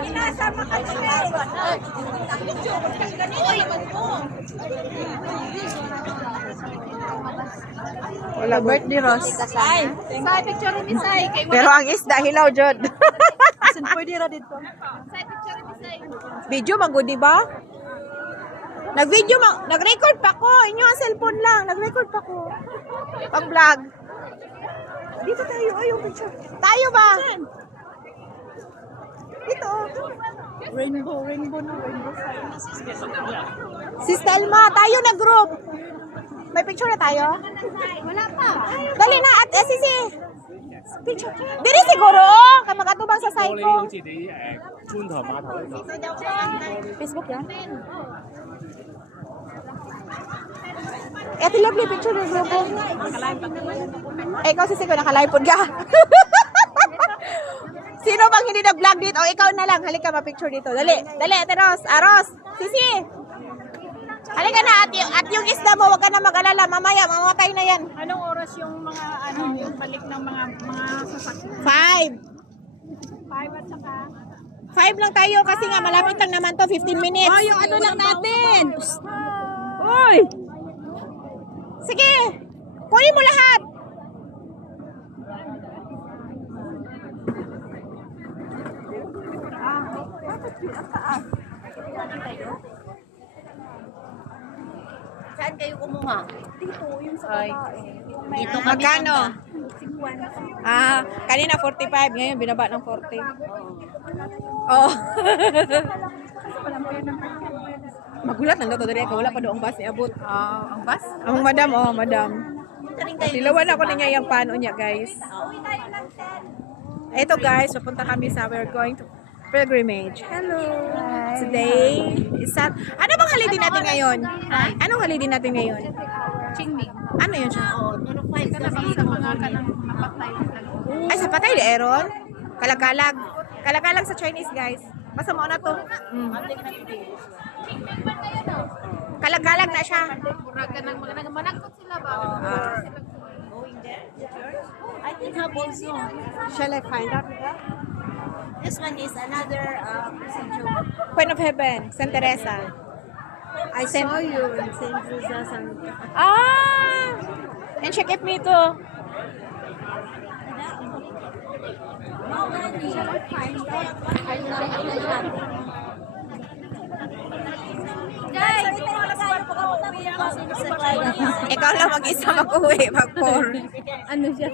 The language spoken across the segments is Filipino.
Inasama ka na. Wala birthday Ros. Ay, sa picture ni Sai. Pero ang isda hilaw jud. Sin pwede ra dito. Sa picture ni Sai. Video magud di ba? Nag-video nag-record pa ko. Inyo ang cellphone lang. Nag-record pa ko. Pag-vlog. Dito tayo. Ay, yung picture. Tayo ba? Dito. Rainbow na rainbow. Si Stelma, tayo na group. May picture na tayo? Wala pa. Dali na at SCC. Picture. Diri siguro. Kaya mag-atubang sa side ko. Facebook yan? Ito lovely picture ng grupo. Ikaw sisi ko nakalive pod ka. Sino bang hindi nag-vlog dito? O ikaw na lang. Halika ma-picture dito. Dali. Dali, Ate Ros. Aros. Sisi. Halika na. At yung isda mo, wag ka na mag-alala. Mamaya, mamatay na yan. Anong oras yung mga yung balik ng mga sasakyan? 5. 5 at saka 5 lang tayo kasi nga malapit lang naman to. 15 minutes. yung ano lang natin. Uy! Sige! Kunin mo lahat! Saan kayo kumuha? Dito, yung sa babae. Dito kami. Magkano? Kanina 45. Ngayon binaba ng 40. Oh. Magulat lang daw to diri kay wala pa doong bus ni abot. Ang bus? Ang madam, madam. Tilawan ako niya yung paano niya, guys. Ito guys, papunta kami sa we're going to pilgrimage. Hello. Today is ano bang holiday natin ngayon? Anong holiday natin ngayon? Qingming. Ano yun siya? Oo, pero 5 ka na sa mga kanang mapatay. Ay, sa patay de Eron? Kalagalag. Kalagalag sa Chinese, guys. Basta mo na to. Kalagalag na siya. Muraga ng mga manakot sila ba? Going there? I think Habos no. Shall I find out? This one is another procedure. Queen of Heaven, Saint Teresa. I saw you in St. Teresa's and And she kept me too. guys, Ikaw lang mag-isa mag-uwi, mag-4. ano siya?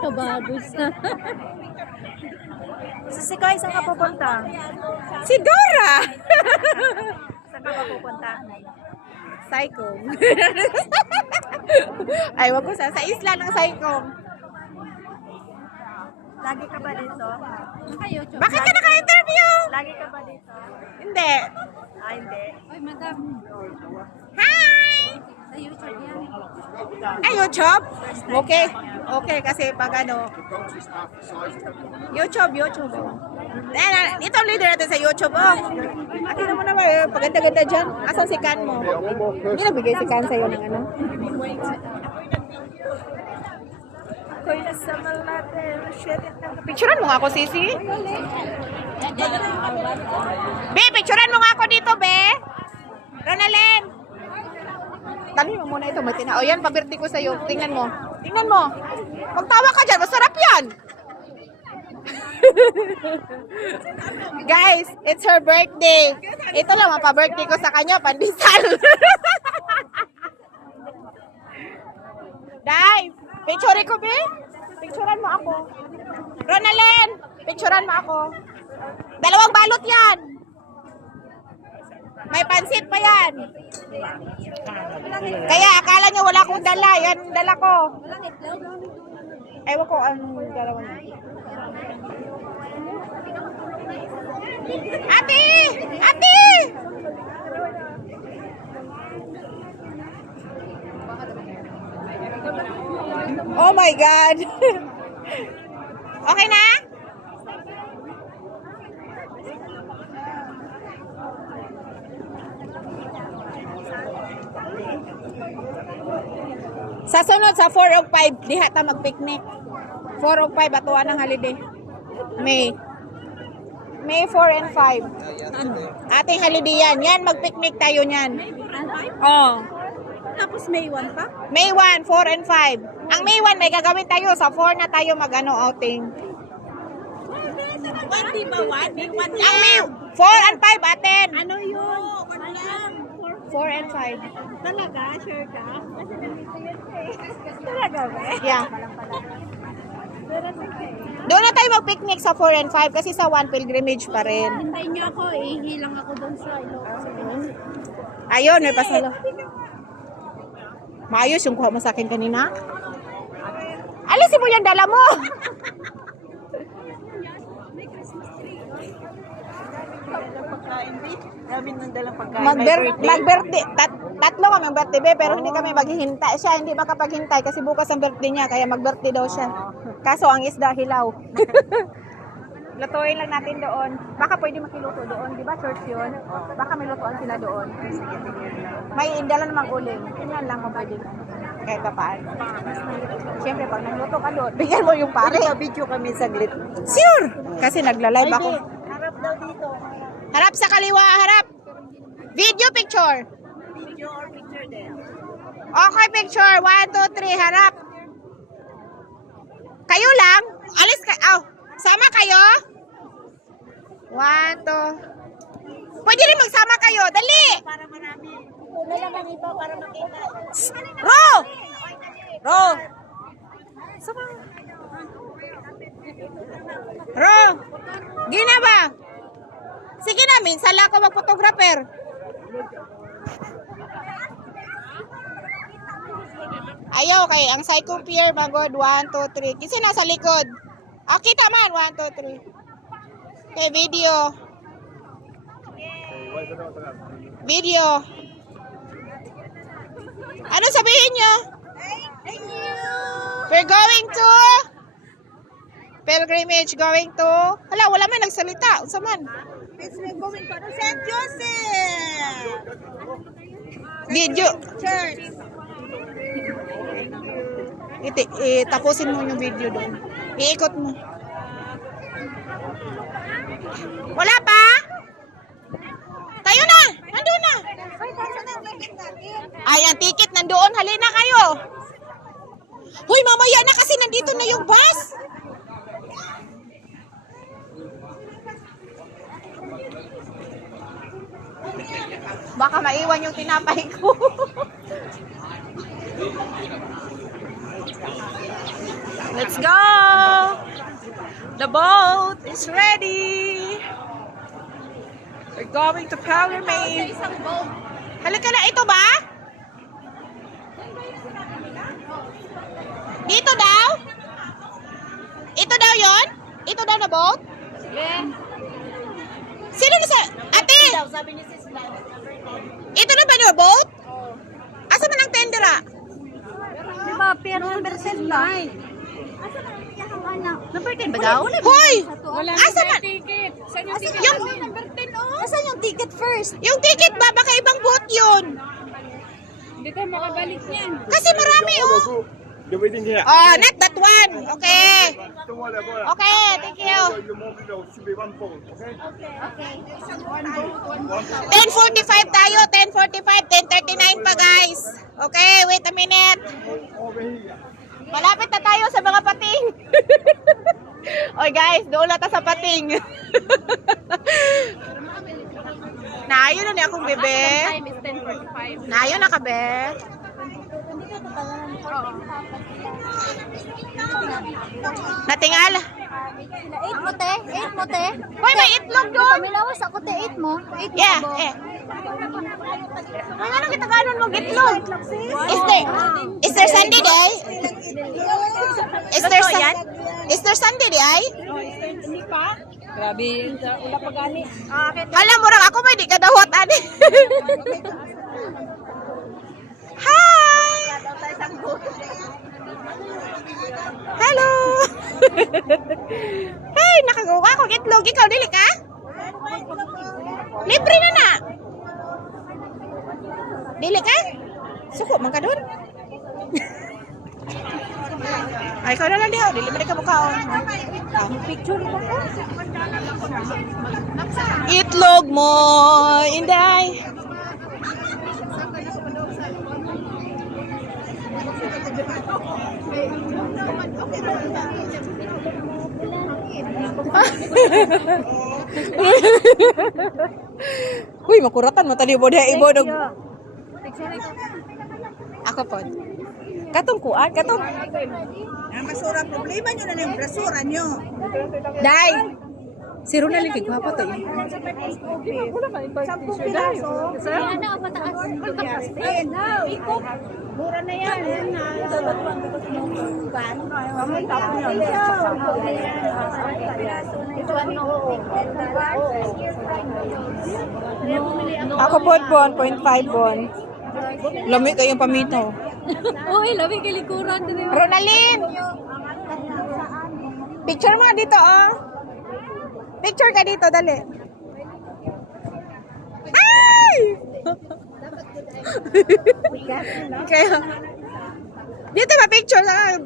Kabado siya. Si Kai, saan ka pupunta? Si Dora! Saan ka pupunta? Saikong. Ay, wag ko sa isla ng Saikong. Lagi ka ba dito? Bakit ka naka-interview? Lagi ka ba dito? Hindi. Hindi. Oy, madam. Hi! Sa YouTube yan. Ay, YouTube? Okay. Okay, kasi pag ano, YouTube. Ito ang leader natin sa YouTube, Akira mo naman, paganda-ganda dyan. Asan si Kan mo? Hindi nagbigay si Kan sa'yo ng ano? Picturean mo nga ako, Sisi. Be, picturean mo nga ako dito, Be. Ronalyn. Dali mo muna ito, Martina. O yan, pabirti ko sa'yo. Tingnan mo. Tingnan mo. Magtawa ka dyan. Masarap yan. Guys, it's her birthday. Ito lang, mapa-birthday ko sa kanya. Pandesal. Dai, picture ko, Be. Picturean mo ako. Ronalyn, picturean mo ako. 2 balot yan. May pansit pa yan. Kaya akala nyo wala akong dala. Yan dala ko. Ewan ko anong dalawa niya. Ate! Ate! Oh my God! Okay na? Sa sunod, sa 4 o 5, diha ta mag-picnic. 4 o 5, atuan ng holiday. May. May 4 and 5. Ating holiday yan. Yan, mag-picnic tayo niyan. Oh. Tapos May 1 pa? May 1, 4 and 5. Ang May 1 may gagawin tayo. Sa 4 na tayo outing. Hindi ba 1? May 1 Ang May 4 and 5 atin. Ano yun? 1 lang. 4 and 5. Talaga? Sure ka? Talaga ba? Yeah. Doon na tayo mag-picnic sa 4 and 5 kasi sa 1 pilgrimage pa rin. Hintayin niyo ako, ihilang ako doon sa Ayun, may pasalo. Maayos yung kuha mo sa akin kanina. Alisin mo yung dala mo. Mag-birthday. Tatlo kami birthday be, pero hindi kami maghihintay. Siya hindi makapaghintay kasi bukas ang birthday niya, kaya mag-birthday daw siya. Kaso ang isda hilaw. Lutuin lang natin doon. Baka pwede makiluto doon, di ba? Church yun. Baka may lutuan sila doon. May dala namang uling. Yan lang kung pwede. Kahit pa paano. Siyempre, pag nagluto ka doon, bigyan mo yung pare. Video kami saglit. Sure! Kasi nagla-live ako. Harap daw dito. Harap sa kaliwa, harap. Video picture. Video or picture din. Okay, picture. 1, 2, 3, harap. Kayo lang? Alis ka. Sama kayo? 1, 2. Pwede rin magsama kayo. Dali! Para marami. Una lang ang iba para makita. Ro! Ro! Sama. Ro! Gina ba? Sige na, minsan lang ako mag-photographer. Ayaw kay ang Psycho Pier magod 1, 2, 3. Kasi nasa likod. Kita man 1, 2, 3. Okay, video. Video. Ano sabihin nyo? Thank you. We're going to pilgrimage, going to. Hala, wala man nagsalita. Unsa man? We're going to St. Joseph Video. Church. Tapusin mo yung video doon. Iikot mo. Wala pa? Tayo na! Nandun na! Ay, ang ticket nandoon. Halina kayo. Hoy, mamaya na kasi nandito na yung bus. Baka maiwan yung tinapay ko. Let's go! The boat is ready. We're going to pilgrimage. Halika na, ito ba? Dito daw? Ito daw yon? Ito daw na boat? Sino na sa... Ate! Sabi ni Sis Blanc. Ito na ba your boat? Asa man ang tendera? Diba, pero number 10 na. Asa na ang anak? Number 10 ba daw? Hoy! Wala Asa man? ticket. Saan yung ticket? Yung, Number 10 oh. Asan yung ticket first? yung ticket ba? Baka ibang boat yun. Hindi tayo makabalik niyan. Kasi marami oh. You're waiting here. Oh, not that one. Okay. Don't worry about it. Okay, thank you. Your mobile should be one phone, okay? 10:45 tayo, 10:45, 10:39 pa guys. Okay, wait a minute. Over here. Malapit na tayo sa mga pating. Oy guys, doon na ta sa pating. Naayon na niya akong bebe. Time is 10:45. Naayon na ka be. Natingal. 8 mo te? 8 mo te? Hoy, may itlog doon. Pamilawas ako te 8 mo? 8 mo Yeah, ba? Ay, ano kita ganon mo gitlog? Is there Sunday day? Is there Sunday day? Hindi pa? Grabe, wala pa gani. Alam mo ako may di kadawat ani. Hi! Hello! Hey, nakagawa akong itlog. Ikaw, dili ka? Libre na na. Dili ka? Suko, man ka doon. Ay, ikaw na lang diho. Dili mo ka mukhaon. Picture mo ko. Itlog mo, Inday. Uy, makuratan mo tadi boda ibo dog. Ako po. Katong kuan, katong. Ang basura, problema nyo na yung basura nyo. Dai. Si Ronald kay gwapo to. Yan na, pataas. Mura na yan. Ako po 1.5 bon. Lami kayong pamito. Uy, labi kay likuran. Ronalyn! Picture mo dito, oh. Picture ka dito, dali. Ay! Kaya, dito ba picture na?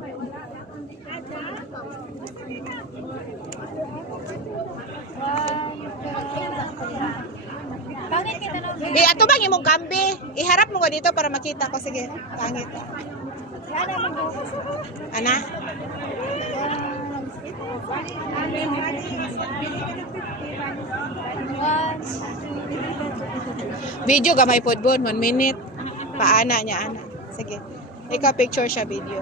Ato bang imong kambi? Iharap mo ka dito para makita ko. Sige, pangit. Ana? Video gamay pod bon, 1 minute. Paana niya, ana. Sige. Ikaw picture siya video.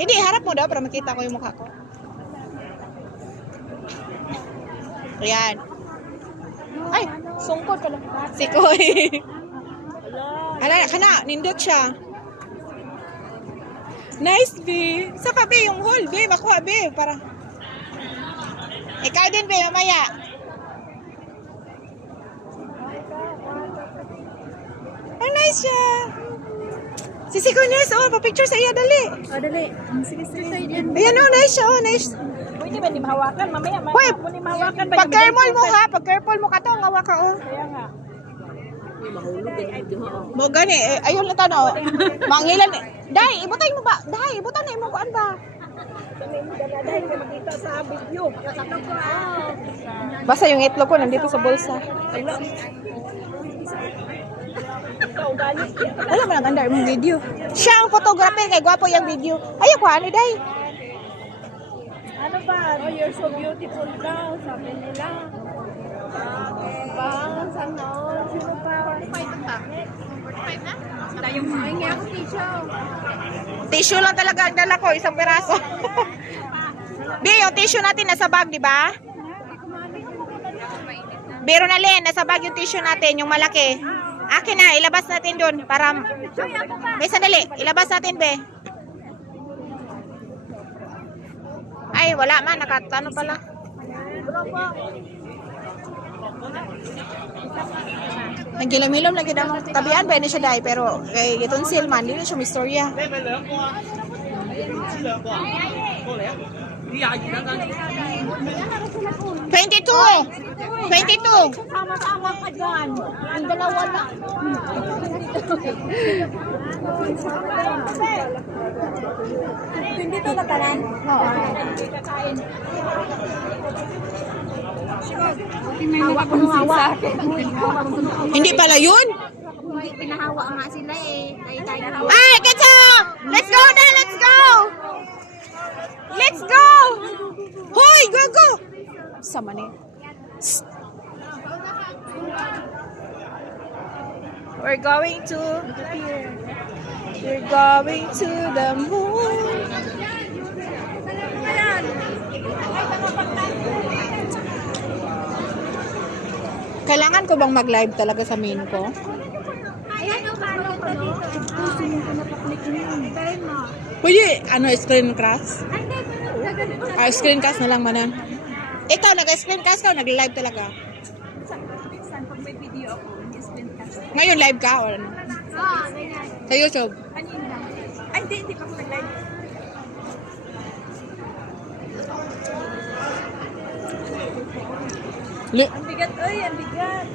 Hindi, harap mo daw para makita ko yung mukha ko. Ayan. Ay, sungkot ka lang. Sikoy. Ala, kana, nindot siya. Nice, B. Saka, B, yung hole, B. Makuha, B. Para. Ikaw din, B, mamaya. Ay, nice siya. Si Sikoy nice, oh. Pa-picture sa iya, dali. O, dali. Sige, sige. Ayan, oh, nice siya, oh, nice. Pwede ba di mahawakan? Mamaya, Hoy, mo ni mahawakan ba? pag-careful mo ha, pag-careful mo ka to, ngawa ka, oh. Kaya nga. Mo gani, ayun lang tano. Mangilan. Dai, ibutay mo ba? Dai, ibutan na mo kuan ba? Dahil ka makita sa video. Basta yung itlog ko nandito sa bulsa. Wala man ang ganda mong video. Siya ang photographer kay gwapo yung video. Ayaw ko ani dai. Ano ba? Oh, you're so beautiful daw, sabi nila. Bang, sana. Sino pa? 45 pa. 45 na? Tayong mga nga ako tissue. Tissue lang talaga ang dala ko, isang peraso. Bi, yung tissue natin nasa bag, di ba? Biro na Len, nasa bag yung tissue natin, yung malaki. Akin na, ilabas natin doon para... May sandali, ilabas natin, be. Ay, wala man, nakatano pala. Nagilom-ilom lagi na tabian ba ni siya dai pero kay gitong silman dili siya mistorya. 22. Sama-sama ka dyan. Ang dalawa na. Hindi to natalan? Oo. Hawak mo sa akin. Hindi pala yun. Pinahawa nga sila eh. Ay, Ketso! Let's go na, let's go! Let's go! Hoy, go, go! Sama ni. We're going to the moon. Kailangan ko bang mag-live talaga sa main ko? Ayan o, follow ko dito. Pwede, screencast? Screencast na lang manan. Ikaw, nag-screencast ka o nag-live talaga? Pag may video ako, screencast. Ngayon live ka o ano? Sa YouTube? Ay, hindi pa ako nag-live. Ang bigat, oy, ang bigat.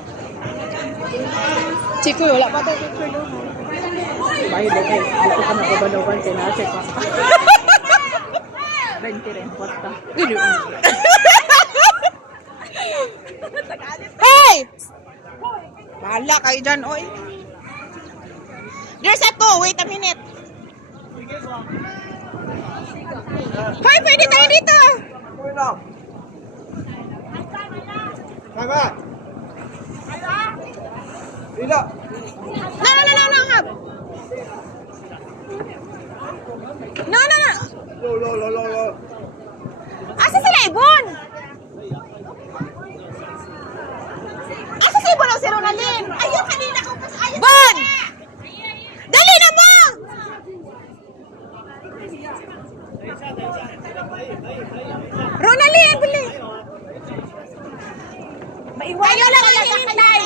Chiko, wala pa tayo picture doon. Bayo, dito ka na kabanawan, tinasik pa. 20 rin, porta. Hey! Bahala kayo dyan, oy. There's a two. Wait a minute. Hoy, pwede tayo dito. Khai ba? Đi đâu? No, no, no, no, no. No, no, no. Lo. Asa sila, Ibon? Asa si Ibon o si Ronaldin? Ayun, kanina ko pa sa Bon! Dali na mo! Ronaldin, bili! Kayo lang ang hinintay.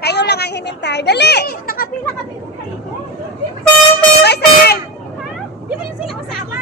Kayo lang ang hinintay. Dali! Nakapila kami. Bye, Sai! Di ba yung sila kasama?